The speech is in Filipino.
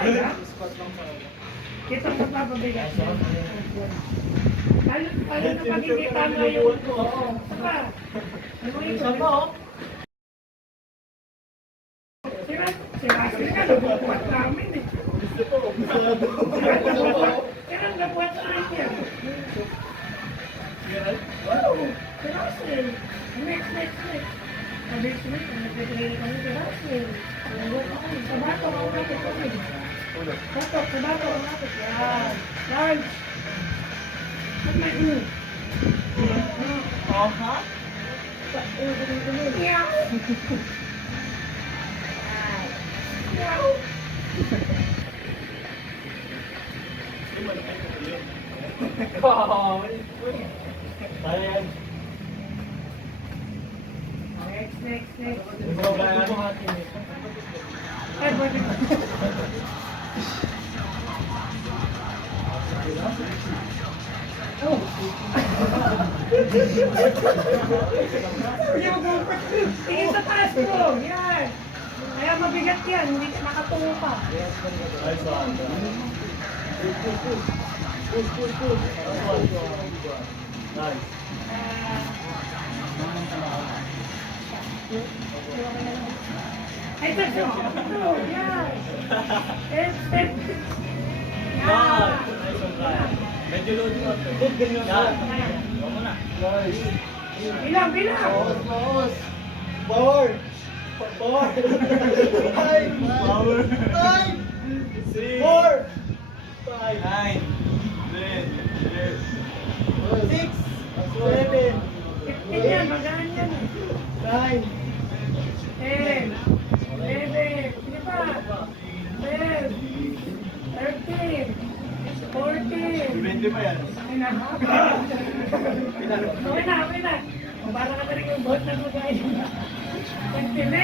kaya? Kita mo papabigat mo. Ano na pagkikita mo yung... Saka, ano yung... Sira ka, nabubuhat namin eh. Sira nabubuhat namin yan. Wow! Sirasin! Next. Next, nagpipili kami sirasin. Sabato ako natin kami. Sabato ako natin. Yan. Lunch! At may Aha? Meow! Meow! Kaya yan. Next. Ay, pwede. Tingin sa taas ko. Yan. Kaya mabigat yan. Hindi ka nakatungo pa. Nice one. Push. Nice. Ay, ito. Yan. Step. Yan. Nice one, Brian. Medyo loading up. Yan. Huwag mo na. Nice. Bilang. Pause. Power. Five. Power. 5. 6. 4. 5. 9. 6. 7. 15 yan. Magaan yan. 9. 10. 11. Sige pa. 12. 13. 14. 20 pa yan. Okay na. O, para ka na rin yung boat na mag-aayos. 29.